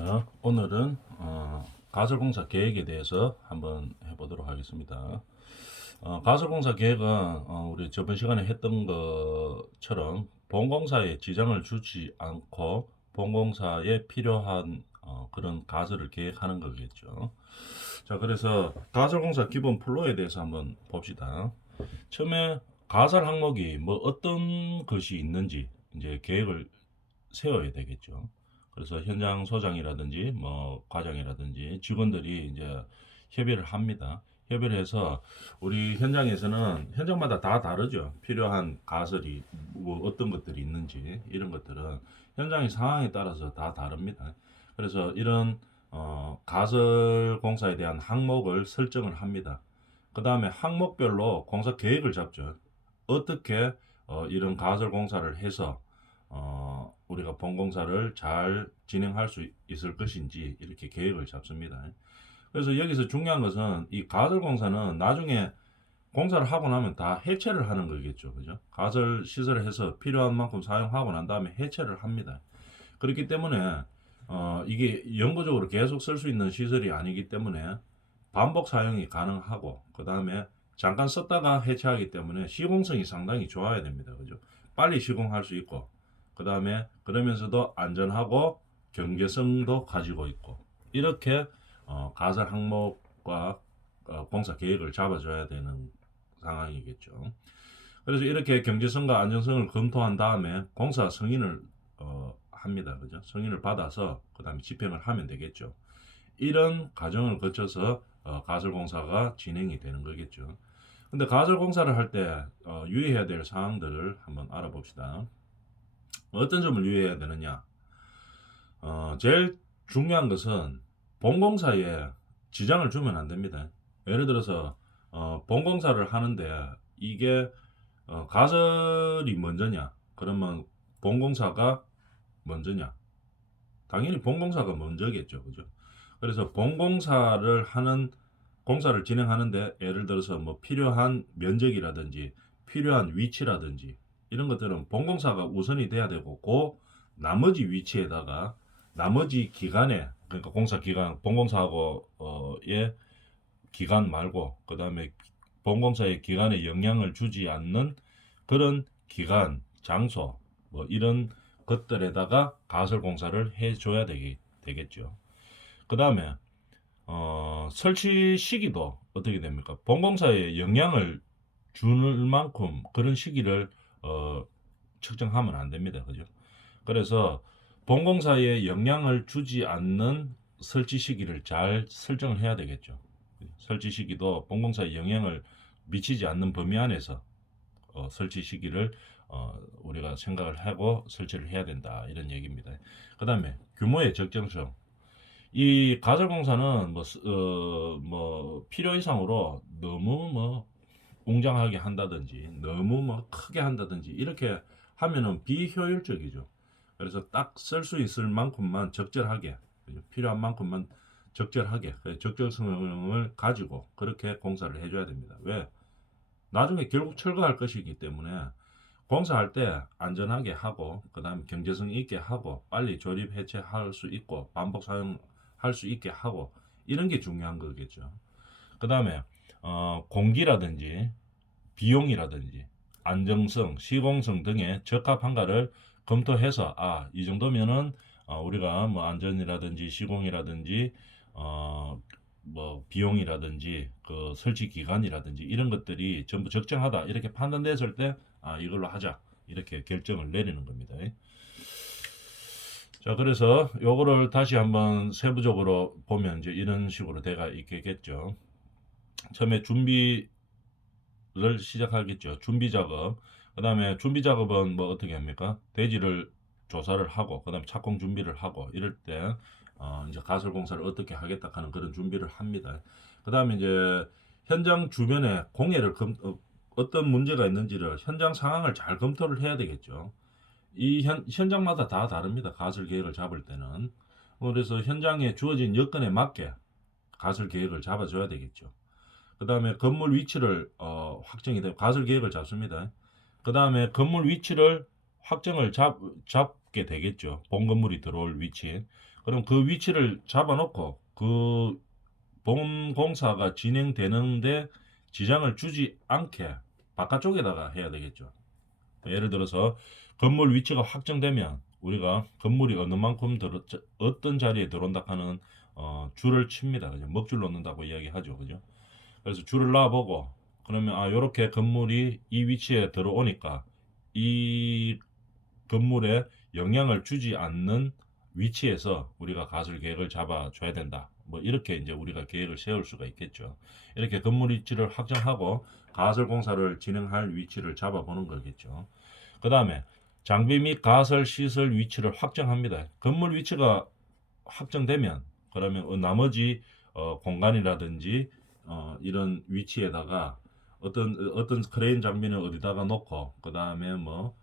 자, 오늘은 가설공사 계획에 대해서 한번 해보도록 하겠습니다. 가설공사 계획은 우리 저번 시간에 했던 것처럼 본공사에 지장을 주지 않고 본공사에 필요한 그런 가설을 계획하는 거겠죠. 자, 그래서 가설공사 기본 플로에 대해서 한번 봅시다. 처음에 가설 항목이 뭐 어떤 것이 있는지 이제 계획을 세워야 되겠죠. 그래서 현장 소장이라든지 뭐 과장이라든지 직원들이 이제 협의를 합니다. 협의를 해서 우리 현장에서는 현장마다 다 다르죠. 필요한 가설이 뭐 어떤 것들이 있는지 이런 것들은 현장의 상황에 따라서 다 다릅니다. 그래서 이런 가설 공사에 대한 항목을 설정을 합니다. 그 다음에 항목별로 공사 계획을 잡죠. 어떻게 이런 가설 공사를 해서 우리가 본공사를 잘 진행할 수 있을 것인지 이렇게 계획을 잡습니다. 그래서 여기서 중요한 것은 이 가설 공사는 나중에 공사를 하고 나면 다 해체를 하는 거겠죠. 그죠? 가설 시설을 해서 필요한 만큼 사용하고 난 다음에 해체를 합니다. 그렇기 때문에 이게 영구적으로 계속 쓸 수 있는 시설이 아니기 때문에 반복 사용이 가능하고 그 다음에 잠깐 썼다가 해체하기 때문에 시공성이 상당히 좋아야 됩니다. 그죠? 빨리 시공할 수 있고 그 다음에 그러면서도 안전하고 경제성도 가지고 있고 이렇게 가설 항목과 공사 계획을 잡아줘야 되는 상황이겠죠. 그래서 이렇게 경제성과 안전성을 검토한 다음에 공사 승인을 합니다. 그죠? 승인을 받아서 그 다음에 집행을 하면 되겠죠. 이런 과정을 거쳐서 가설 공사가 진행이 되는 거겠죠. 근데 가설 공사를 할 때 유의해야 될 사항들을 한번 알아봅시다. 어떤 점을 유의해야 되느냐? 제일 중요한 것은 본공사에 지장을 주면 안 됩니다. 예를 들어서 본공사를 하는데 이게 가설이 먼저냐? 그러면 본공사가 먼저냐? 당연히 본공사가 먼저겠죠, 그죠? 그래서 본공사를 하는 공사를 진행하는데 예를 들어서 뭐 필요한 면적이라든지 필요한 위치라든지 이런 것들은 본공사가 우선이 돼야 되고 그 나머지 위치에다가 나머지 기간에 그러니까 공사 기간 본공사하고의 기간 말고 그 다음에 본공사의 기간에 영향을 주지 않는 그런 기간 장소 뭐 이런 것들에다가 가설 공사를 해줘야 되겠죠. 그 다음에 설치 시기도 어떻게 됩니까? 본공사에 영향을 주는 만큼 그런 시기를 측정하면 안 됩니다. 그죠? 그래서 본공사에 영향을 주지 않는 설치 시기를 잘 설정을 해야 되겠죠. 설치 시기도 본공사에 영향을 미치지 않는 범위 안에서 설치 시기를 우리가 생각을 하고 설치를 해야 된다 이런 얘기입니다. 그 다음에 규모의 적정성. 이 가설공사는 뭐 필요 이상으로 너무 뭐 웅장하게 한다든지 너무 뭐 크게 한다든지 이렇게 하면은 비효율적이죠. 그래서 딱 쓸 수 있을 만큼만 적절하게 필요한 만큼만 적절하게 적절성을 가지고 그렇게 공사를 해줘야 됩니다. 왜? 나중에 결국 철거할 것이기 때문에 공사할 때 안전하게 하고 그 다음에 경제성 있게 하고 빨리 조립 해체할 수 있고 반복 사용할 수 있게 하고 이런 게 중요한 거겠죠. 그 다음에 공기라든지 비용이라든지 안정성, 시공성 등의 적합한가를 검토해서 이 정도면은 우리가 뭐 안전이라든지 시공이라든지 뭐 비용이라든지 그 설치 기간이라든지 이런 것들이 전부 적정하다 이렇게 판단됐을 때 이걸로 하자 이렇게 결정을 내리는 겁니다. 자, 그래서 요거를 다시 한번 세부적으로 보면 이제 이런 식으로 돼가 있겠죠. 처음에 준비를 시작하겠죠. 준비 작업. 그다음에 준비 작업은 뭐 어떻게 합니까? 대지를 조사를 하고 그다음에 착공 준비를 하고 이럴 때 이제 가설 공사를 어떻게 하겠다 하는 그런 준비를 합니다. 그다음에 이제 현장 주변에 공해를 어떤 문제가 있는지를 현장 상황을 잘 검토를 해야 되겠죠. 이 현장마다 다 다릅니다. 가설 계획을 잡을 때는. 그래서 현장에 주어진 여건에 맞게 가설 계획을 잡아줘야 되겠죠. 그 다음에 건물 위치를 확정이 되고 가설 계획을 잡습니다. 그 다음에 건물 위치를 확정을 잡게 되겠죠. 본 건물이 들어올 위치. 그럼 그 위치를 잡아놓고 그 본 공사가 진행되는데 지장을 주지 않게 바깥쪽에다가 해야 되겠죠. 예를 들어서 건물 위치가 확정되면 우리가 건물이 어느 만큼 어떤 자리에 들어온다 하는 줄을 칩니다. 그죠? 먹줄 놓는다고 이야기하죠. 그죠? 그래서 줄을 놔보고 그러면 요렇게 건물이 이 위치에 들어오니까 이 건물에 영향을 주지 않는 위치에서 우리가 가설 계획을 잡아줘야 된다. 뭐 이렇게 이제 우리가 계획을 세울 수가 있겠죠. 이렇게 건물 위치를 확정하고 가설 공사를 진행할 위치를 잡아보는 거겠죠. 그 다음에 장비 및 가설 시설 위치를 확정합니다. 건물 위치가 확정되면 그러면 나머지 공간이라든지 이런 위치에다가 어떤 크레인 장비는 어디다가 놓고 그 다음에 뭐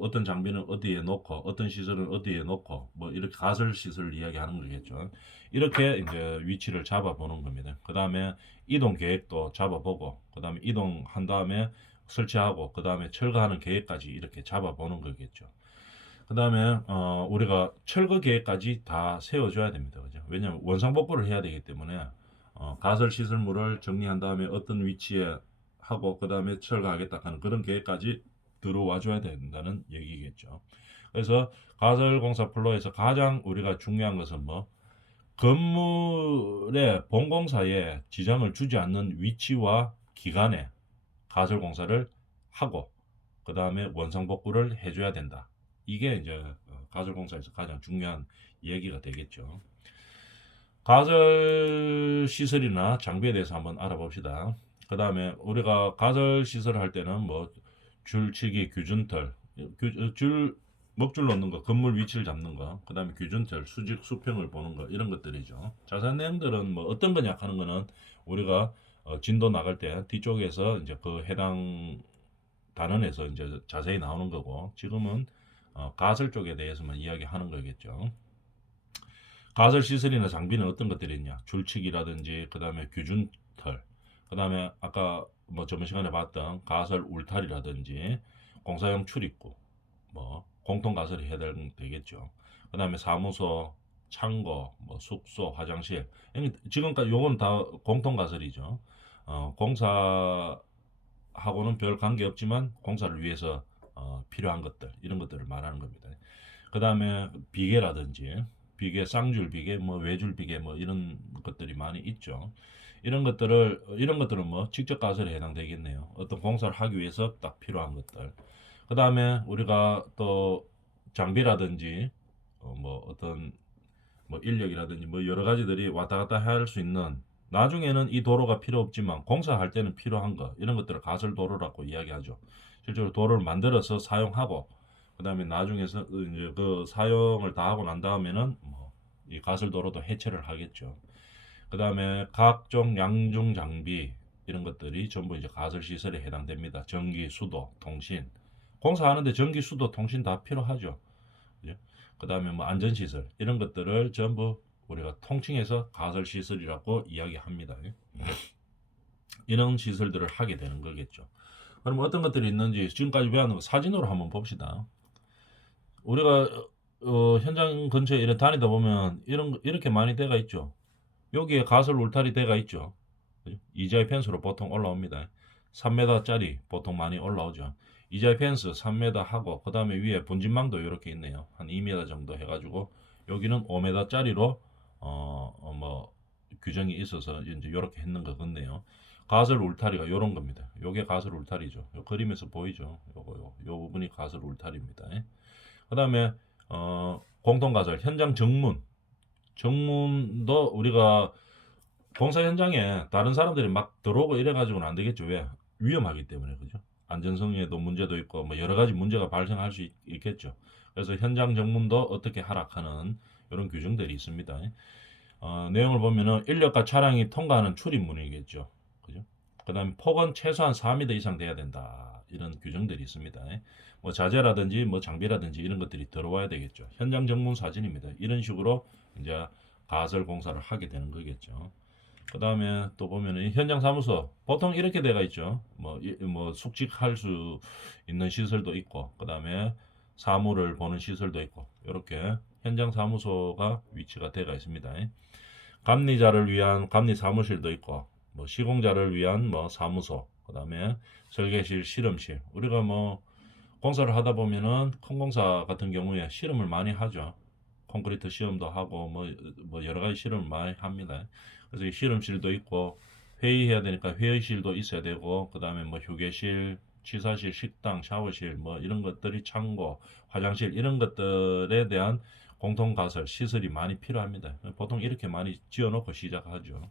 어떤 장비는 어디에 놓고 어떤 시설은 어디에 놓고 뭐 이렇게 가설 시설을 이야기하는 거겠죠. 이렇게 이제 위치를 잡아보는 겁니다. 그 다음에 이동 계획도 잡아보고 그 다음에 이동한 다음에 설치하고 그 다음에 철거하는 계획까지 이렇게 잡아보는 거겠죠. 그 다음에 우리가 철거 계획까지 다 세워줘야 됩니다. 그죠? 왜냐하면 원상복구를 해야 되기 때문에 가설 시설물을 정리한 다음에 어떤 위치에 하고 그 다음에 철거하겠다 하는 그런 계획까지 들어와 줘야 된다는 얘기겠죠. 그래서 가설공사 플로에서 가장 우리가 중요한 것은 뭐 건물의 본공사에 지장을 주지 않는 위치와 기간에 가설공사를 하고 그 다음에 원상복구를 해줘야 된다. 이게 이제 가설공사에서 가장 중요한 얘기가 되겠죠. 가설 시설이나 장비에 대해서 한번 알아봅시다. 그 다음에 우리가 가설 시설을 할 때는 뭐 줄치기, 규준털, 먹줄 놓는 거, 건물 위치를 잡는 거, 그 다음에 규준털, 수직, 수평을 보는 거 이런 것들이죠. 자세한 내용들은 뭐 어떤 거냐 하는 거는 우리가 진도 나갈 때 뒤쪽에서 이제 그 해당 단원에서 이제 자세히 나오는 거고 지금은 가설 쪽에 대해서만 이야기하는 거겠죠. 가설 시설이나 장비는 어떤 것들이 있냐? 줄치기라든지 그 다음에 규준털, 그 다음에 아까 뭐 저번 시간에 봤던 가설 울타리라든지 공사용 출입구, 뭐 공통 가설이 해당되겠죠. 그 다음에 사무소, 창고, 뭐 숙소, 화장실. 지금까지 요건 다 공통 가설이죠. 공사하고는 별 관계 없지만 공사를 위해서 필요한 것들 이런 것들을 말하는 겁니다. 그 다음에 비계라든지 비계, 쌍줄 비계, 뭐 외줄 비계, 뭐 이런 것들이 많이 있죠. 이런 것들은 뭐 직접 가설에 해당되겠네요. 어떤 공사를 하기 위해서 딱 필요한 것들. 그 다음에 우리가 또 장비라든지 뭐 어떤 뭐 인력이라든지 뭐 여러 가지들이 왔다 갔다 할 수 있는 나중에는 이 도로가 필요 없지만 공사할 때는 필요한 거 이런 것들을 가설 도로라고 이야기하죠. 실제로 도로를 만들어서 사용하고 그 다음에 나중에서 이제 그 사용을 다 하고 난 다음에는 뭐 이 가설 도로도 해체를 하겠죠. 그 다음에 각종 양중 장비 이런 것들이 전부 이제 가설 시설에 해당됩니다. 전기, 수도, 통신. 공사하는데 전기, 수도, 통신 다 필요하죠. 그 다음에 뭐 안전시설 이런 것들을 전부 우리가 통칭해서 가설 시설이라고 이야기합니다. 이런 시설들을 하게 되는 거겠죠. 그럼 어떤 것들이 있는지 지금까지 배웠는 거 사진으로 한번 봅시다. 우리가 현장 근처에 이렇게 다니다 보면 이렇게 많이 대가 있죠. 여기에 가설 울타리 대가 있죠. 이자의 펜스로 보통 올라옵니다. 3m짜리 보통 많이 올라오죠. 이자의 펜스 3m 하고 그 다음에 위에 분진망도 이렇게 있네요. 한 2m 정도 해가지고 여기는 5m짜리로 뭐 규정이 있어서 이제 이렇게 했는 것 같네요. 가설 울타리가 이런 겁니다. 요게 가설 울타리죠. 요 그림에서 보이죠. 요 부분이 가설 울타리입니다. 그 다음에 공통 가설 현장 정문도 우리가 공사 현장에 다른 사람들이 막 들어오고 이래가지고는 안 되겠죠. 왜? 위험하기 때문에 그죠? 안전성에도 문제도 있고 뭐 여러 가지 문제가 발생할 수 있겠죠. 그래서 현장 정문도 어떻게 하락하는 이런 규정들이 있습니다. 내용을 보면은 인력과 차량이 통과하는 출입문이겠죠. 그죠? 그다음에 폭은 최소한 4m 이상 돼야 된다. 이런 규정들이 있습니다. 뭐 자재라든지 뭐 장비라든지 이런 것들이 들어와야 되겠죠. 현장 정문 사진입니다. 이런 식으로 이제 가설 공사를 하게 되는 거겠죠. 그 다음에 또 보면은 현장 사무소 보통 이렇게 돼가 있죠. 뭐 숙직할 수 있는 시설도 있고 그 다음에 사무를 보는 시설도 있고 이렇게 현장 사무소가 위치가 되어 있습니다. 감리자를 위한 감리 사무실도 있고 뭐 시공자를 위한 뭐 사무소, 그다음에 설계실, 실험실. 우리가 뭐 공사를 하다 보면은 큰 공사 같은 경우에 실험을 많이 하죠. 콘크리트 시험도 하고 뭐 여러 가지 실험을 많이 합니다. 그래서 이 실험실도 있고 회의해야 되니까 회의실도 있어야 되고 그다음에 뭐 휴게실, 취사실, 식당, 샤워실 뭐 이런 것들이 창고, 화장실 이런 것들에 대한 공통 가설 시설이 많이 필요합니다. 보통 이렇게 많이 지어놓고 시작하죠.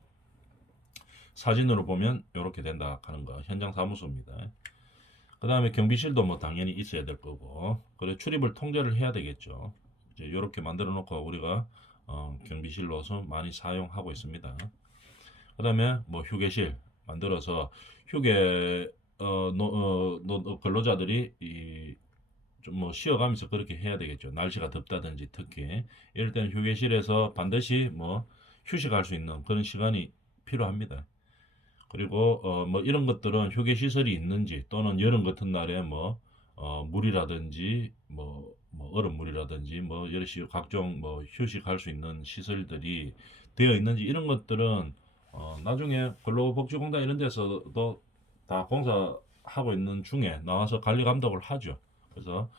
사진으로 보면 이렇게 된다 하는 거 현장 사무소입니다. 그 다음에 경비실도 뭐 당연히 있어야 될 거고, 그래 출입을 통제를 해야 되겠죠. 이제 이렇게 만들어 놓고 우리가 경비실로서 많이 사용하고 있습니다. 그 다음에 뭐 휴게실 만들어서 휴게 근로자들이 좀 뭐 쉬어가면서 그렇게 해야 되겠죠. 날씨가 덥다든지 특히 이럴 때는 휴게실에서 반드시 뭐 휴식할 수 있는 그런 시간이 필요합니다. 그리고 뭐 이런 것들은 휴게 시설이 있는지 또는 여름 같은 날에 뭐 물이라든지 뭐 얼음물이라든지 뭐 여러 시 각종 뭐 휴식할 수 있는 시설들이 되어 있는지 이런 것들은 나중에 근로복지공단 이런 데서도 다 공사하고 있는 중에 나와서 관리 감독을 하죠. 그래서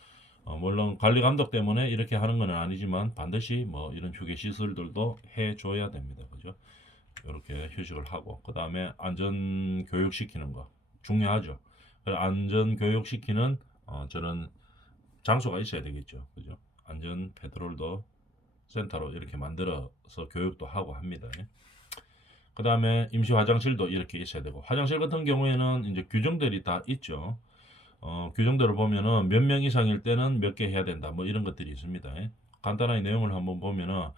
물론 관리 감독 때문에 이렇게 하는 건 아니지만 반드시 뭐 이런 휴게 시설들도 해줘야 됩니다. 그죠? 이렇게 휴식을 하고 그 다음에 안전 교육 시키는 거 중요하죠. 안전 교육 시키는 저런 장소가 있어야 되겠죠. 그죠? 안전 페트롤도 센터로 이렇게 만들어서 교육도 하고 합니다. 그 다음에 임시 화장실도 이렇게 있어야 되고 화장실 같은 경우에는 이제 규정들이 다 있죠. 규정대로 보면은 몇 명 이상일 때는 몇 개 해야 된다. 뭐 이런 것들이 있습니다. 간단하게 내용을 한번 보면은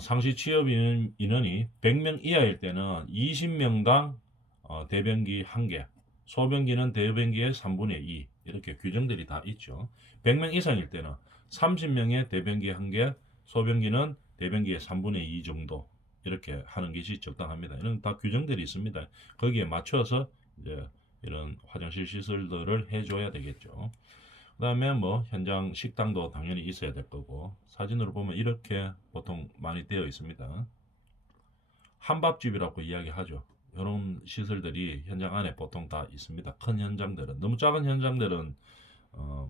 상시 취업 인원이 100명 이하일 때는 20명당 대변기 1개, 소변기는 대변기의 3분의 2 이렇게 규정들이 다 있죠. 100명 이상일 때는 30명의 대변기 1개, 소변기는 대변기의 3분의 2 정도 이렇게 하는 것이 적당합니다. 이런 다 규정들이 있습니다. 거기에 맞춰서 이제 이런 화장실 시설들을 해줘야 되겠죠. 그 다음에 뭐 현장 식당도 당연히 있어야 될 거고 사진으로 보면 이렇게 보통 많이 되어 있습니다. 한밥집이라고 이야기하죠. 이런 시설들이 현장 안에 보통 다 있습니다. 큰 현장들은 너무 작은 현장들은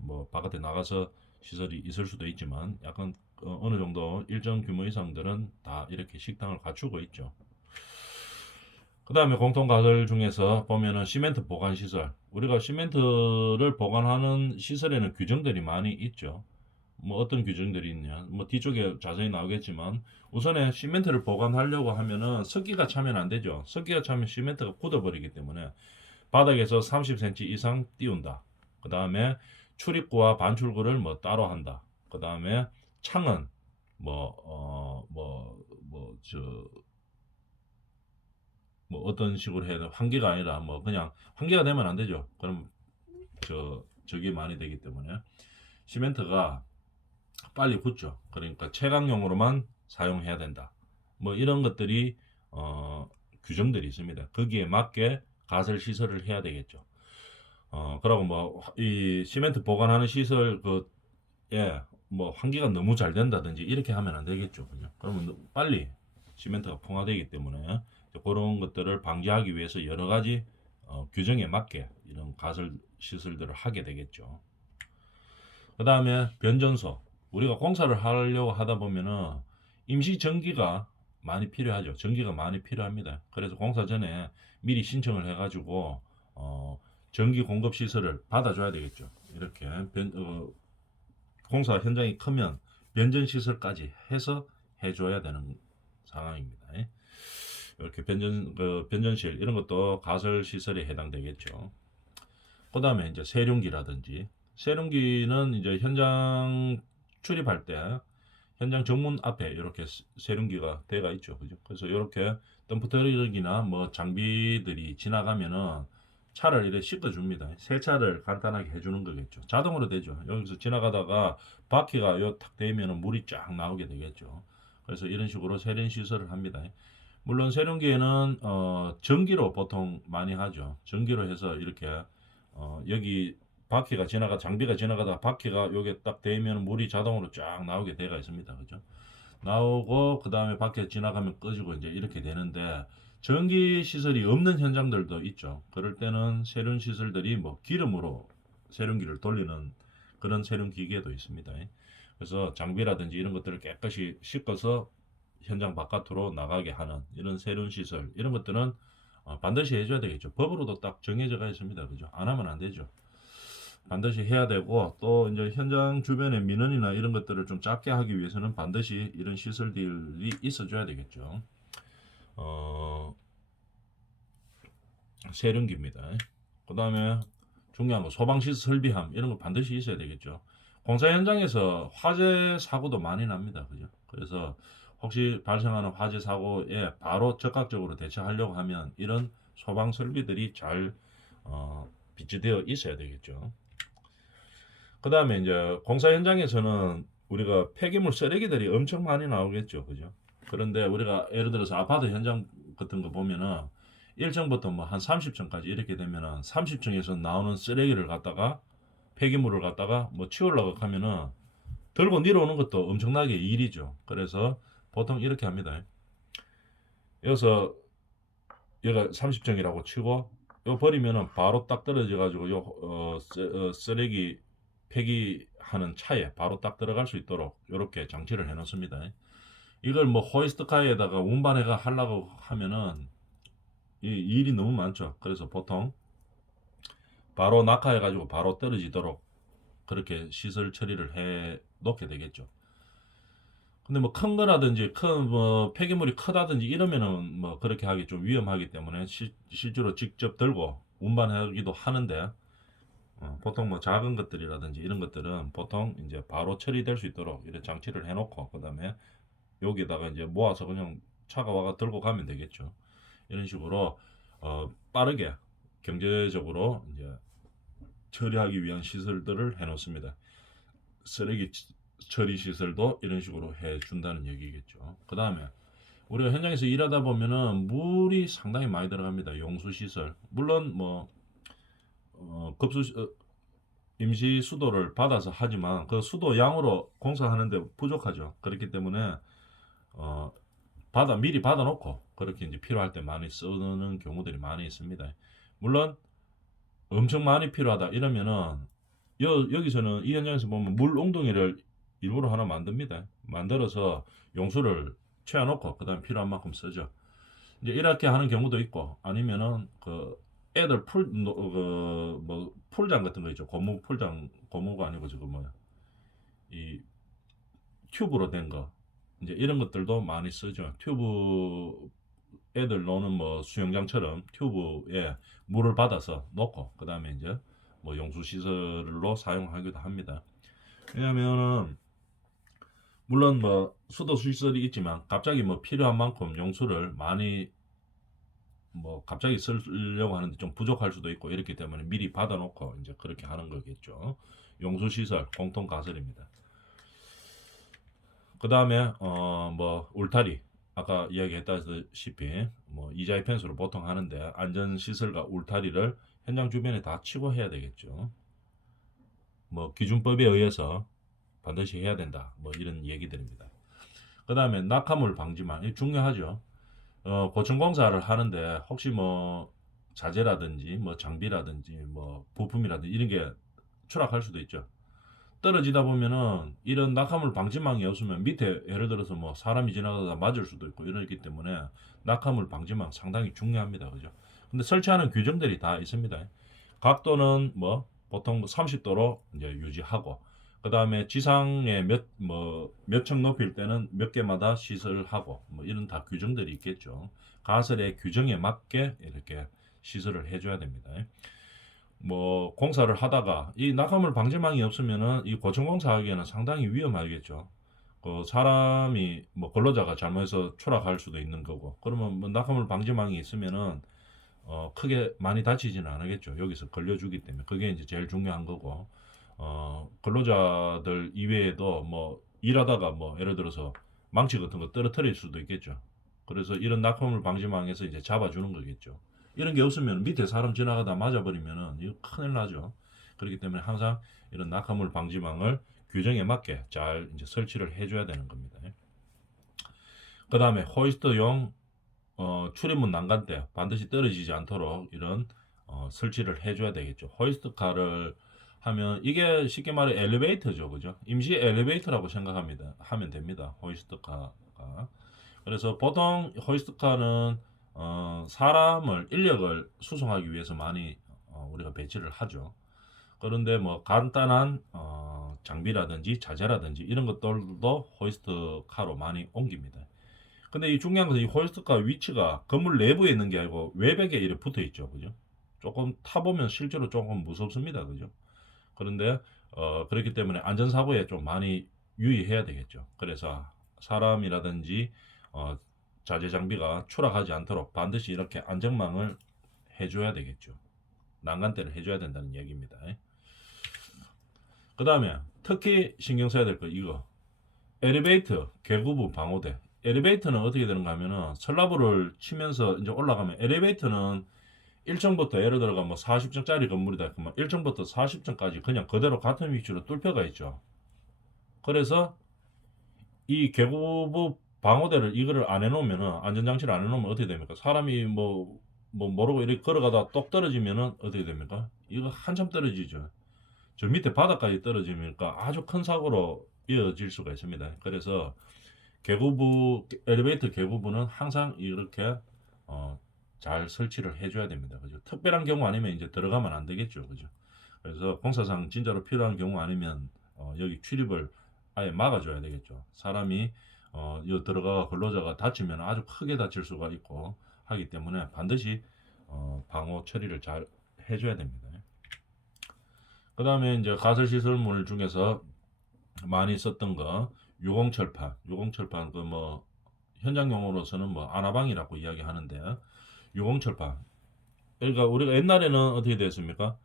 뭐 바깥에 나가서 시설이 있을 수도 있지만 약간 어느 정도 일정 규모 이상들은 다 이렇게 식당을 갖추고 있죠. 그 다음에 공통가설 중에서 보면은 시멘트 보관 시설. 우리가 시멘트를 보관하는 시설에는 규정들이 많이 있죠. 뭐 어떤 규정들이 있냐. 뭐 뒤쪽에 자세히 나오겠지만 우선에 시멘트를 보관하려고 하면은 습기가 차면 안 되죠. 습기가 차면 시멘트가 굳어버리기 때문에 바닥에서 30cm 이상 띄운다. 그 다음에 출입구와 반출구를 뭐 따로 한다. 그 다음에 창은 뭐뭐뭐저 뭐 어떤 식으로 해야 돼? 환기가 아니라 뭐 그냥 환기가 되면 안 되죠. 그럼 저게 많이 되기 때문에 시멘트가 빨리 굳죠. 그러니까 채광용으로만 사용해야 된다. 뭐 이런 것들이 규정들이 있습니다. 거기에 맞게 가설 시설을 해야 되겠죠. 그러고 뭐 이 시멘트 보관하는 시설 뭐 환기가 너무 잘 된다든지 이렇게 하면 안 되겠죠. 그죠? 그러면 빨리 시멘트가 풍화되기 때문에 그런 것들을 방지하기 위해서 여러 가지 규정에 맞게 이런 가설 시설들을 하게 되겠죠. 그 다음에 변전소. 우리가 공사를 하려고 하다 보면은 임시 전기가 많이 필요하죠. 전기가 많이 필요합니다. 그래서 공사 전에 미리 신청을 해가지고 전기 공급 시설을 받아줘야 되겠죠. 이렇게 공사 현장이 크면 변전 시설까지 해서 해줘야 되는 상황입니다. 이렇게 변전실 이런 것도 가설 시설에 해당되겠죠. 그 다음에 이제 세륜기라든지 세륜기는 이제 현장 출입할 때 현장 정문 앞에 이렇게 세륜기가 대가 있죠. 그죠? 그래서 이렇게 덤프 트럭이나 뭐 장비들이 지나가면은 차를 이렇게 씻어줍니다. 세차를 간단하게 해주는 거겠죠. 자동으로 되죠. 여기서 지나가다가 바퀴가 요탁 되면은 물이 쫙 나오게 되겠죠. 그래서 이런 식으로 세륜 시설을 합니다. 물론 세륜기에는 전기로 보통 많이 하죠. 전기로 해서 이렇게 여기 바퀴가 지나가 장비가 지나가다 바퀴가 요게 딱 대면 물이 자동으로 쫙 나오게 돼가 있습니다. 그죠? 나오고 그 다음에 바퀴 지나가면 꺼지고 이제 이렇게 되는데 전기 시설이 없는 현장들도 있죠. 그럴 때는 세륜 시설들이 뭐 기름으로 세륜기를 돌리는 그런 세륜 기계도 있습니다. 그래서 장비라든지 이런 것들을 깨끗이 씻어서 현장 바깥으로 나가게 하는 이런 세륜 시설 이런 것들은 반드시 해줘야 되겠죠. 법으로도 딱 정해져가 있습니다. 그죠? 안 하면 안 되죠. 반드시 해야 되고 또 이제 현장 주변의 민원이나 이런 것들을 좀 작게 하기 위해서는 반드시 이런 시설들이 있어줘야 되겠죠. 세륜기입니다. 그 다음에 중요한 거 소방시설 설비함 이런 거 반드시 있어야 되겠죠. 공사 현장에서 화재 사고도 많이 납니다. 그죠? 그래서 혹시 발생하는 화재 사고에 바로 적극적으로 대처하려고 하면 이런 소방 설비들이 잘 비치되어 있어야 되겠죠. 그 다음에 이제 공사 현장에서는 우리가 폐기물 쓰레기들이 엄청 많이 나오겠죠. 그죠? 그런데 우리가 예를 들어서 아파트 현장 같은 거 보면은 1층부터 뭐 한 30층까지 이렇게 되면은 30층에서 나오는 쓰레기를 갖다가 폐기물을 갖다가 뭐 치우려고 하면은 들고 내려오는 것도 엄청나게 일이죠. 그래서 보통 이렇게 합니다. 여기서 여기가 30층이라고 치고 요 버리면은 바로 딱 떨어져 가지고 요 쓰레기 폐기하는 차에 바로 딱 들어갈 수 있도록 이렇게 장치를 해 놓습니다. 이걸 뭐 호이스트카에다가 운반해가 하려고 하면은 이 일이 너무 많죠. 그래서 보통 바로 낙하해 가지고 바로 떨어지도록 그렇게 시설 처리를 해 놓게 되겠죠. 근데 뭐 큰 거라든지 큰 뭐 폐기물이 크다든지 이러면은 뭐 그렇게 하기 좀 위험하기 때문에 실제로 직접 들고 운반하기도 하는데 보통 뭐 작은 것들이라든지 이런 것들은 보통 이제 바로 처리될 수 있도록 이런 장치를 해놓고 그다음에 여기다가 이제 모아서 그냥 차가 와가 들고 가면 되겠죠. 이런 식으로 빠르게 경제적으로 이제 처리하기 위한 시설들을 해놓습니다. 쓰레기 처리 시설도 이런 식으로 해준다는 얘기겠죠. 그 다음에 우리가 현장에서 일하다 보면은 물이 상당히 많이 들어갑니다. 용수 시설. 물론 뭐 임시 수도를 받아서 하지만 그 수도 양으로 공사하는데 부족하죠. 그렇기 때문에 어, 미리 받아놓고 그렇게 이제 필요할 때 많이 쓰는 경우들이 많이 있습니다. 물론 엄청 많이 필요하다 이러면은 여기서는 이 현장에서 보면 물 웅덩이를 일부러 하나 만듭니다. 만들어서 용수를 채워놓고 그다음 필요한 만큼 쓰죠. 이제 이렇게 하는 경우도 있고 아니면은 그 애들 뭐 풀장 같은 거 있죠. 고무가 아니고 지금 뭐야 이 튜브로 된 거 이제 이런 것들도 많이 쓰죠. 튜브 애들 노는 뭐 수영장처럼 튜브에 물을 받아서 놓고 그 다음에 이제 뭐 용수 시설로 사용하기도 합니다. 왜냐면은 물론 뭐 수도 시설이 있지만 갑자기 뭐 필요한 만큼 용수를 많이 뭐 갑자기 쓰려고 하는데 좀 부족할 수도 있고 이렇기 때문에 미리 받아놓고 이제 그렇게 하는 거겠죠. 용수 시설 공통 가설입니다. 그 다음에 뭐 울타리 아까 이야기했다시피 뭐 이자의 펜스로 보통 하는데 안전 시설과 울타리를 현장 주변에 다 치고 해야 되겠죠. 뭐 기준법에 의해서 반드시 해야 된다. 뭐 이런 얘기들입니다. 그 다음에 낙하물 방지망 이 중요하죠. 고층 공사를 하는데 혹시 뭐 자재라든지 뭐 장비라든지 뭐 부품이라든지 이런 게 추락할 수도 있죠. 떨어지다 보면은 이런 낙하물 방지망이 없으면 밑에 예를 들어서 뭐 사람이 지나가다 맞을 수도 있고 이러기 때문에 낙하물 방지망 상당히 중요합니다. 그죠? 근데 설치하는 규정들이 다 있습니다. 각도는 뭐 보통 30도로 이제 유지하고 그 다음에 지상에 몇 층 높일 때는 몇 개마다 시설하고 뭐 이런 다 규정들이 있겠죠. 가설의 규정에 맞게 이렇게 시설을 해줘야 됩니다. 뭐 공사를 하다가 이 낙하물 방지망이 없으면은 이 고층 공사하기에는 상당히 위험하겠죠. 그 사람이 뭐 근로자가 잘못해서 추락할 수도 있는 거고 그러면 뭐 낙하물 방지망이 있으면은 크게 많이 다치지는 않겠죠. 여기서 걸려주기 때문에 그게 이제 제일 중요한 거고 근로자들 이외에도 뭐 일하다가 뭐 예를 들어서 망치 같은 거 떨어뜨릴 수도 있겠죠. 그래서 이런 낙하물 방지망에서 이제 잡아주는 거겠죠. 이런 게 없으면 밑에 사람 지나가다 맞아버리면은 이거 큰일 나죠. 그렇기 때문에 항상 이런 낙하물 방지망을 규정에 맞게 잘 이제 설치를 해줘야 되는 겁니다. 그 다음에 호이스트용 출입문 난간대 반드시 떨어지지 않도록 이런 설치를 해줘야 되겠죠. 호이스트카를 하면 이게 쉽게 말해 엘리베이터죠, 그죠? 임시 엘리베이터라고 생각합니다. 하면 됩니다. 호이스트카가. 그래서 보통 호이스트카는 사람을 인력을 수송하기 위해서 많이 우리가 배치를 하죠. 그런데 뭐 간단한 장비라든지 자재라든지 이런 것들도 호이스트카로 많이 옮깁니다. 근데 이 중요한 것은 이 호이스트카 위치가 건물 내부에 있는 게 아니고 외벽에 이렇게 붙어 있죠, 그죠? 조금 타보면 실제로 조금 무섭습니다, 그죠? 그런데 그렇기 때문에 안전사고에 좀 많이 유의해야 되겠죠. 그래서 사람이라든지 어, 자재 장비가 추락하지 않도록 반드시 이렇게 안전망을 해줘야 되겠죠. 난간대를 해줘야 된다는 얘기입니다. 그 다음에 특히 신경 써야 될 거 이거 엘리베이터 개구부 방호대. 엘리베이터는 어떻게 되는가 하면은 슬라브를 치면서 이제 올라가면 엘리베이터는 1층부터 예를 들어가 뭐 40층짜리 건물이다 그러면 1층부터 40층까지 그냥 그대로 같은 위치로 뚫혀가 있죠. 그래서 이 개구부 방호대를 이거를 안 해놓으면은 안전장치를 안 해놓으면 어떻게 됩니까? 사람이 뭐 모르고 이렇게 걸어가다 똑 떨어지면은 어떻게 됩니까? 이거 한참 떨어지죠. 저 밑에 바닥까지 떨어지니까 아주 큰 사고로 이어질 수가 있습니다. 그래서 개구부 엘리베이터 개구부는 항상 이렇게 잘 설치를 해줘야 됩니다. 그죠? 특별한 경우 아니면 이제 들어가면 안 되겠죠. 그죠? 그래서 공사상 진짜로 필요한 경우 아니면 여기 출입을 아예 막아줘야 되겠죠. 사람이 여기 들어가 근로자가 다치면 아주 크게 다칠 수가 있고 하기 때문에 반드시 방호 처리를 잘 해줘야 됩니다. 그 다음에 이제 가설시설물 중에서 많이 썼던 거 유공철판 그 뭐 현장 용어로서는 뭐 아나방이라고 이야기하는데 유공철판 그러니까 우리가 옛날에는 어떻게 됐습니까?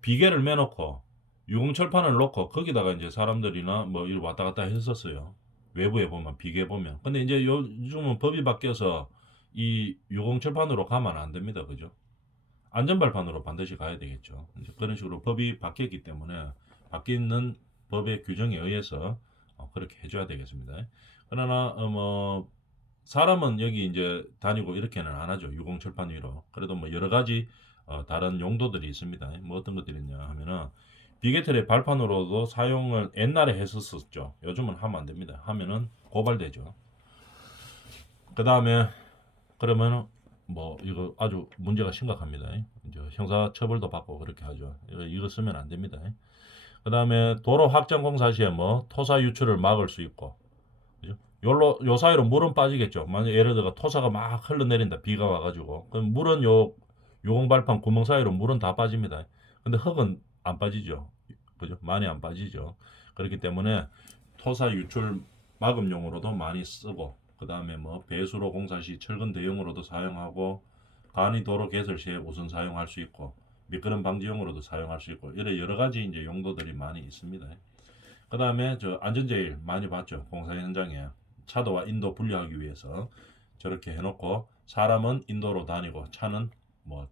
비계를 매놓고 유공철판을 놓고 거기다가 이제 사람들이나 뭐 이렇게 왔다 갔다 했었어요. 외부에 보면 비계 보면. 근데 이제 요즘은 법이 바뀌어서 이 유공철판으로 가면 안 됩니다. 그죠? 안전발판으로 반드시 가야 되겠죠. 이제 그런 식으로 법이 바뀌었기 때문에 바뀌는 법의 규정에 의해서 그렇게 해줘야 되겠습니다. 그러나 뭐 사람은 여기 이제 다니고 이렇게는 안 하죠. 유공철판 위로. 그래도 뭐 여러 가지 다른 용도들이 있습니다. 뭐 어떤 것들이 있냐 하면은 비계틀의 발판으로도 사용을 옛날에 했었었죠. 요즘은 하면 안 됩니다. 하면은 고발되죠. 그 다음에 그러면 뭐 이거 아주 문제가 심각합니다. 이제 형사 처벌도 받고 그렇게 하죠. 이거 쓰면 안 됩니다. 그 다음에 도로 확장 공사 시에 뭐 토사 유출을 막을 수 있고, 그죠? 요 사이로 물은 빠지겠죠. 만약 예를 들어 토사가 막 흘러내린다 비가 와가지고, 그럼 물은 요 유공발판 구멍 사이로 물은 다 빠집니다. 근데 흙은 안 빠지죠. 그죠? 많이 안 빠지죠. 그렇기 때문에 토사 유출 막음용으로도 많이 쓰고, 그 다음에 뭐 배수로 공사 시 철근 대용으로도 사용하고 간이 도로 개설 시에 우선 사용할 수 있고 미끄럼 방지용으로도 사용할 수 있고 이런 여러 가지 이제 용도들이 많이 있습니다. 그 다음에 저 안전제일 많이 봤죠. 공사 현장에 차도와 인도 분리하기 위해서 저렇게 해놓고 사람은 인도로 다니고 차는 뭐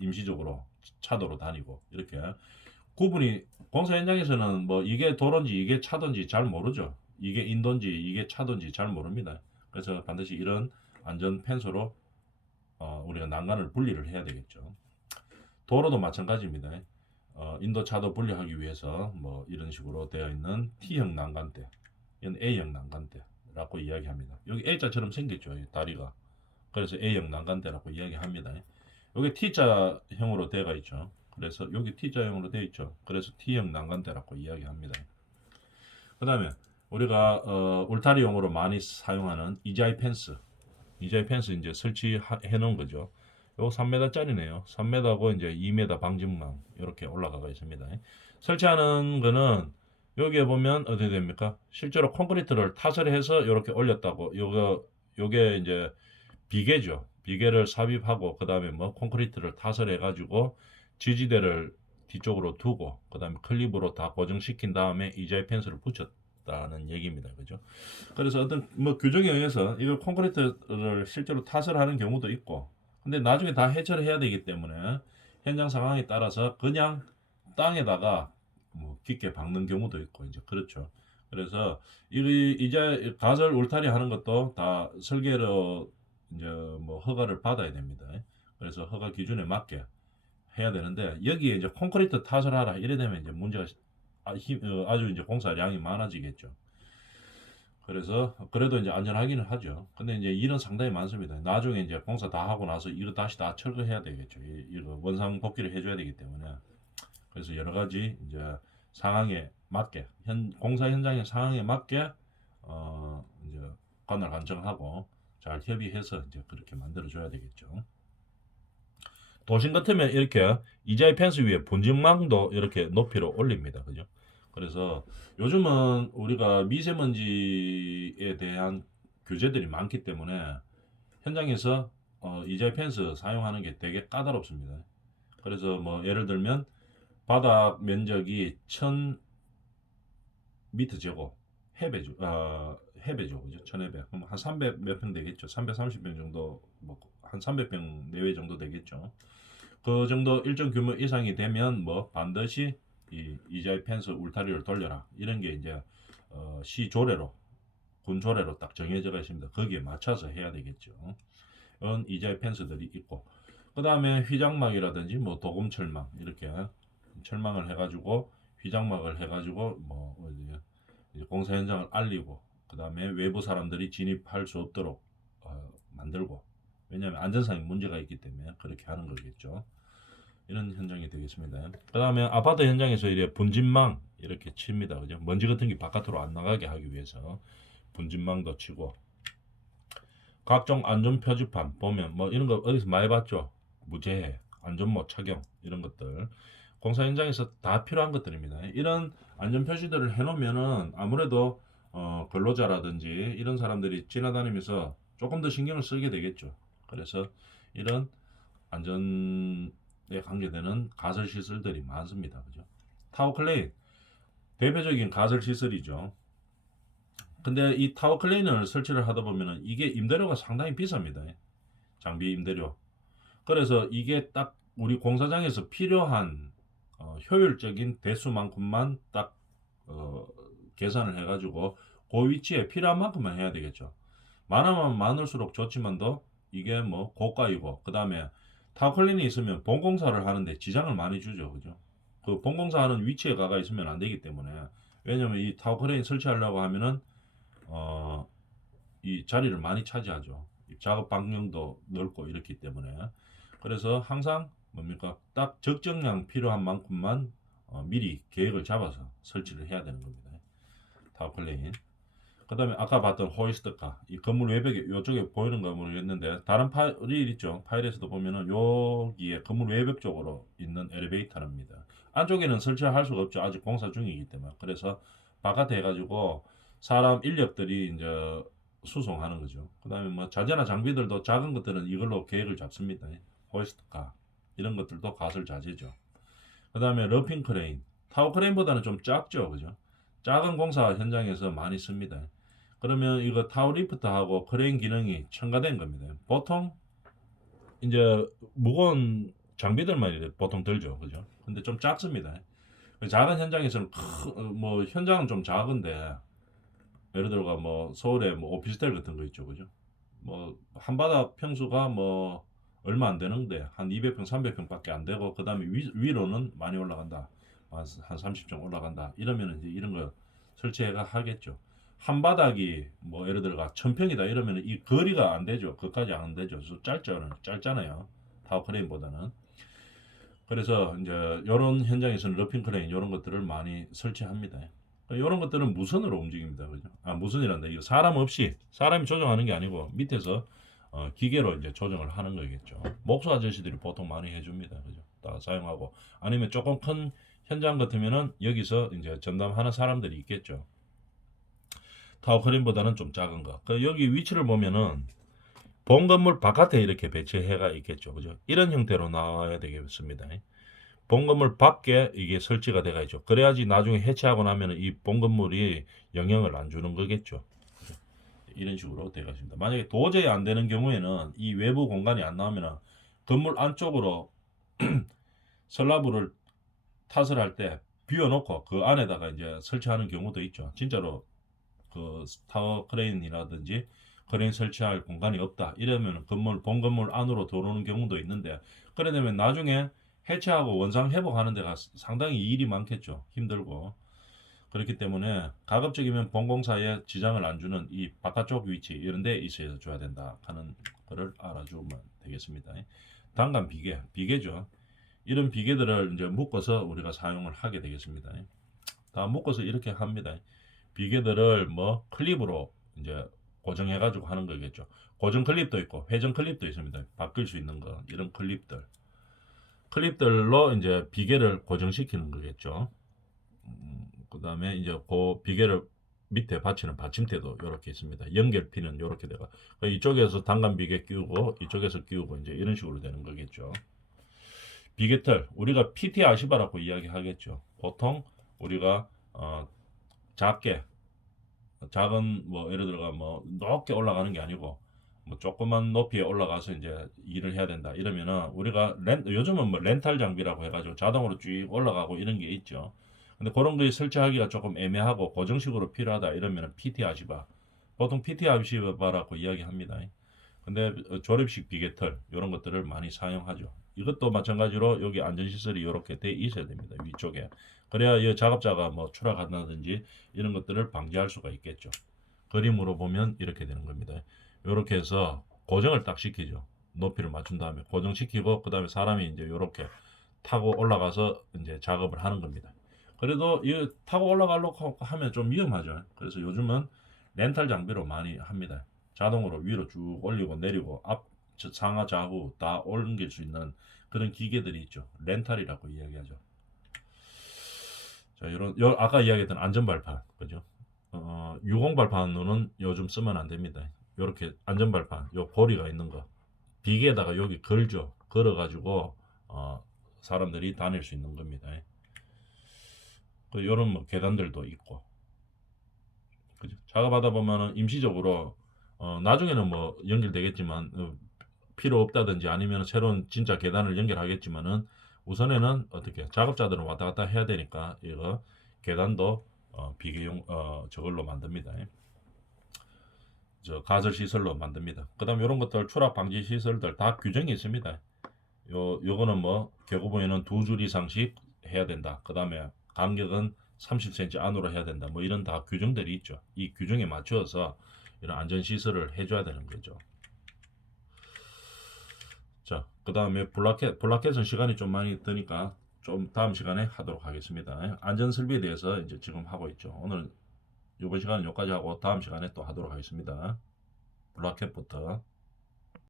임시적으로 차도로 다니고 이렇게 구분이 공사 현장에서는 뭐 이게 도로인지 이게 차도인지 잘 모르죠. 이게 인도인지 이게 차도인지 잘 모릅니다. 그래서 반드시 이런 안전 펜스로 우리가 난간을 분리를 해야 되겠죠. 도로도 마찬가지입니다. 인도 차도 분리하기 위해서 뭐 이런 식으로 되어 있는 T형 난간대, 이건 A형 난간대라고 이야기합니다. 여기 A자처럼 생겼죠, 이 다리가. 그래서 A형 난간대라고 이야기합니다. 여기 T자형으로 되어 있죠. 그래서 여기 T자형으로 되어 있죠. 그래서 T형 난간대라고 이야기합니다. 그 다음에 우리가 울타리용으로 많이 사용하는 이자이 펜스 이제 설치해 놓은 거죠. 요 3m짜리네요. 3m고 이제 2m 방진망 이렇게 올라가가 있습니다. 설치하는 거는 여기에 보면 어떻게 됩니까? 실제로 콘크리트를 타설해서 이렇게 올렸다고 요게 이제 비계죠. 비계를 삽입하고 그다음에 뭐 콘크리트를 타설해 가지고 지지대를 뒤쪽으로 두고 그다음에 클립으로 다 고정시킨 다음에 이자이 펜스를 붙였다는 얘기입니다. 그죠? 그래서 어떤 뭐 규정에 의해서 이걸 콘크리트를 실제로 타설하는 경우도 있고 근데 나중에 다 해체를 해야 되기 때문에 현장 상황에 따라서 그냥 땅에다가 뭐 깊게 박는 경우도 있고 이제 그렇죠. 그래서 이 이제 가설 울타리 하는 것도 다 설계로 이제 뭐 허가를 받아야 됩니다. 그래서 허가 기준에 맞게 해야 되는데 여기에 이제 콘크리트 탓을 하라 이래 되면 이제 문제가 아주 이제 공사량이 많아지겠죠. 그래서 그래도 이제 안전하기는 하죠. 근데 이제 일은 상당히 많습니다. 나중에 이제 공사 다 하고 나서 이거 다시 다 철거해야 되겠죠. 이거 원상 복귀를 해줘야 되기 때문에. 그래서 여러 가지 이제 상황에 맞게 공사 현장의 상황에 맞게 이제 관할 관청하고 잘 협의해서 이제 그렇게 만들어 줘야 되겠죠. 도심 같으면 이렇게 이자의 펜스 위에 분진망도 이렇게 높이로 올립니다. 그죠? 그래서 요즘은 우리가 미세먼지에 대한 규제들이 많기 때문에 현장에서 이자의 펜스 사용하는 게 되게 까다롭습니다. 그래서 뭐 예를 들면 바닥 면적이 1000m 제곱 해배죠. 해배죠. 그죠? 1200. 그럼 한 300 몇 평 되겠죠. 330평 정도 뭐 한 300평 내외 정도 되겠죠. 그 정도 일정 규모 이상이 되면 뭐 반드시 이 이자의 펜스 울타리를 돌려라. 이런 게 이제 시 조례로 군 조례로 딱 정해져 있습니다. 거기에 맞춰서 해야 되겠죠. 이런 이자의 펜스들이 있고 그 다음에 휘장막이라든지 뭐 도금철망 이렇게 철망을 해가지고 휘장막을 해가지고 뭐 이제 공사 현장을 알리고 그 다음에 외부 사람들이 진입할 수 없도록 만들고 왜냐하면 안전상의 문제가 있기 때문에 그렇게 하는 거겠죠. 이런 현장이 되겠습니다. 그 다음에 아파트 현장에서 이제 분진망 이렇게 칩니다. 그죠? 먼지 같은 게 바깥으로 안 나가게 하기 위해서 분진망도 치고 각종 안전 표지판 보면 뭐 이런 거 어디서 많이 봤죠? 무제해, 안전모 착용 이런 것들 공사 현장에서 다 필요한 것들입니다. 이런 안전 표시들을 해놓으면은 아무래도 근로자라든지 이런 사람들이 지나다니면서 조금 더 신경을 쓰게 되겠죠. 그래서 이런 안전에 관계되는 가설 시설들이 많습니다. 그죠? 타워클레인 대표적인 가설 시설이죠. 근데 이 타워클레인을 설치를 하다 보면은 이게 임대료가 상당히 비쌉니다. 장비 임대료. 그래서 이게 딱 우리 공사장에서 필요한 효율적인 대수만큼만 딱 계산을 해가지고 그 위치에 필요한 만큼만 해야 되겠죠. 많으면 많을수록 좋지만도 이게 뭐 고가이고 그 다음에 타워클린이 있으면 본공사를 하는데 지장을 많이 주죠. 그죠? 그 본공사 하는 위치에 가가 있으면 안 되기 때문에 왜냐면 이 타워클린 설치하려고 하면은 이 자리를 많이 차지하죠. 작업 반경도 넓고 이렇기 때문에 그래서 항상 뭡니까 딱 적정량 필요한 만큼만 미리 계획을 잡아서 설치를 해야 되는 겁니다. 타워클레인. 그 다음에 아까 봤던 호이스트카 이 건물 외벽에 이쪽에 보이는 거 모르겠는데 다른 파일이 있죠. 파일에서도 보면은 여기에 건물 외벽 쪽으로 있는 엘리베이터입니다. 안쪽에는 설치할 수가 없죠. 아직 공사 중이기 때문에 그래서 바깥에 해가지고 사람 인력들이 이제 수송하는 거죠. 그 다음에 뭐 자재나 장비들도 작은 것들은 이걸로 계획을 잡습니다. 호이스트카 이런 것들도 가설 자재죠. 그 다음에 러핑 크레인 타워 크레인보다는 좀 작죠. 그죠? 작은 공사 현장에서 많이 씁니다. 그러면 이거 타워 리프트하고 크레인 기능이 첨가된 겁니다. 보통 이제 무거운 장비들만 이래 보통 들죠. 그죠? 근데 좀 작습니다. 작은 현장에서는 뭐 현장은 좀 작은데 예를 들어가 뭐 서울에 뭐 오피스텔 같은 거 있죠. 그죠? 뭐 한바닥 평수가 뭐 얼마 안 되는데 한 200평, 300평밖에 안 되고 그다음에 위로는 많이 올라간다. 한 30점 올라간다. 이러면 이제 이런 거 설치해가 하겠죠. 한 바닥이 뭐 예를 들어가 1000평이다 이러면 이 거리가 안 되죠. 그까지 안 되죠. 짧잖아요. 타워 크레인보다는. 그래서 이제 이런 현장에서는 러핑 크레인 이런 것들을 많이 설치합니다. 이런 것들은 무선으로 움직입니다. 그죠? 무선이란다. 이거 사람 없이 사람이 조정하는 게 아니고 밑에서 기계로 이제 조정을 하는 거겠죠. 목수 아저씨들이 보통 많이 해줍니다. 그죠? 다 사용하고 아니면 조금 큰 현장 같으면은 여기서 이제 전담하는 사람들이 있겠죠. 타워 크레인보다는 좀 작은 거. 여기 위치를 보면은 본 건물 바깥에 이렇게 배치해가 있겠죠. 그죠? 이런 형태로 나와야 되겠습니다. 본 건물 밖에 이게 설치가 돼가 있죠. 그래야지 나중에 해체하고 나면 이 본 건물이 영향을 안 주는 거겠죠. 이런 식으로 되어 있습니다. 만약에 도저히 안 되는 경우에는 이 외부 공간이 안 나오면 건물 안쪽으로 슬라브를 탓을 할 때 비워놓고 그 안에다가 이제 설치하는 경우도 있죠. 진짜로 그 타워 크레인이라든지 크레인 설치할 공간이 없다. 이러면 건물 본 건물 안으로 들어오는 경우도 있는데 그래 되면 나중에 해체하고 원상 회복하는 데가 상당히 일이 많겠죠. 힘들고. 그렇기 때문에 가급적이면 본공사에 지장을 안 주는 이 바깥쪽 위치 이런 데 있어야 줘야 된다 하는 거를 알아주면 되겠습니다. 단간 비계죠. 이런 비계들을 이제 묶어서 우리가 사용을 하게 되겠습니다. 다 묶어서 이렇게 합니다. 비계들을 뭐 클립으로 이제 고정해 가지고 하는 거겠죠. 고정 클립도 있고 회전 클립도 있습니다. 바뀔 수 있는 거 이런 클립들로 이제 비계를 고정시키는 거겠죠. 그 다음에 이제 그 비계를 밑에 받치는 받침대도 이렇게 있습니다. 연결피는 이렇게 돼가 이쪽에서 단간 비계 끼우고 이쪽에서 끼우고 이제 이런 식으로 되는 거겠죠. 비계틀 우리가 PT 아시바라고 이야기하겠죠. 보통 우리가 작게 작은 뭐 예를 들어가 뭐 높게 올라가는 게 아니고 뭐 조그만 높이에 올라가서 이제 일을 해야 된다 이러면은 우리가 요즘은 뭐 렌탈 장비라고 해가지고 자동으로 쭉 올라가고 이런 게 있죠. 근데 그런 거 설치하기가 조금 애매하고 고정식으로 필요하다 이러면은 PT 아시바 보통 PT 아시바라고 이야기합니다. 근데 조립식 비계틀 이런 것들을 많이 사용하죠. 이것도 마찬가지로 여기 안전시설이 이렇게 돼 있어야 됩니다. 위쪽에. 그래야 이 작업자가 뭐 추락한다든지 이런 것들을 방지할 수가 있겠죠. 그림으로 보면 이렇게 되는 겁니다. 이렇게 해서 고정을 딱 시키죠. 높이를 맞춘 다음에 고정시키고 그 다음에 사람이 이제 이렇게 타고 올라가서 이제 작업을 하는 겁니다. 그래도 이 타고 올라가려고 하면 좀 위험하죠. 그래서 요즘은 렌탈 장비로 많이 합니다. 자동으로 위로 쭉 올리고 내리고 앞 상하 좌우 다 옮길 수 있는 그런 기계들이 있죠. 렌탈이라고 이야기하죠. 자, 아까 이야기했던 안전발판, 그죠? 유공발판으로는 요즘 쓰면 안 됩니다. 이렇게 안전발판, 요 고리가 있는 거, 비계에다가 여기 걸죠. 걸어가지고 사람들이 다닐 수 있는 겁니다. 요런 뭐 계단들도 있고, 그죠? 작업하다 보면은 임시적으로 나중에는 뭐 연결되겠지만 필요 없다든지 아니면 새로운 진짜 계단을 연결하겠지만은 우선에는 어떻게 작업자들은 왔다 갔다 해야 되니까 이거 계단도 비계용 저걸로 만듭니다. 저 가설 시설로 만듭니다. 그다음 이런 것들 추락 방지 시설들 다 규정이 있습니다. 요거는 뭐 계고부에는 2줄 이상씩 해야 된다. 그다음에 간격은 30cm 안으로 해야 된다. 뭐 이런 다 규정들이 있죠. 이 규정에 맞추어서 이런 안전 시설을 해줘야 되는 거죠. 자, 그 다음에 블라켓은 시간이 좀 많이 드니까 좀 다음 시간에 하도록 하겠습니다. 안전 설비에 대해서 이제 지금 하고 있죠. 오늘 이번 시간은 여기까지 하고 다음 시간에 또 하도록 하겠습니다. 블라켓부터.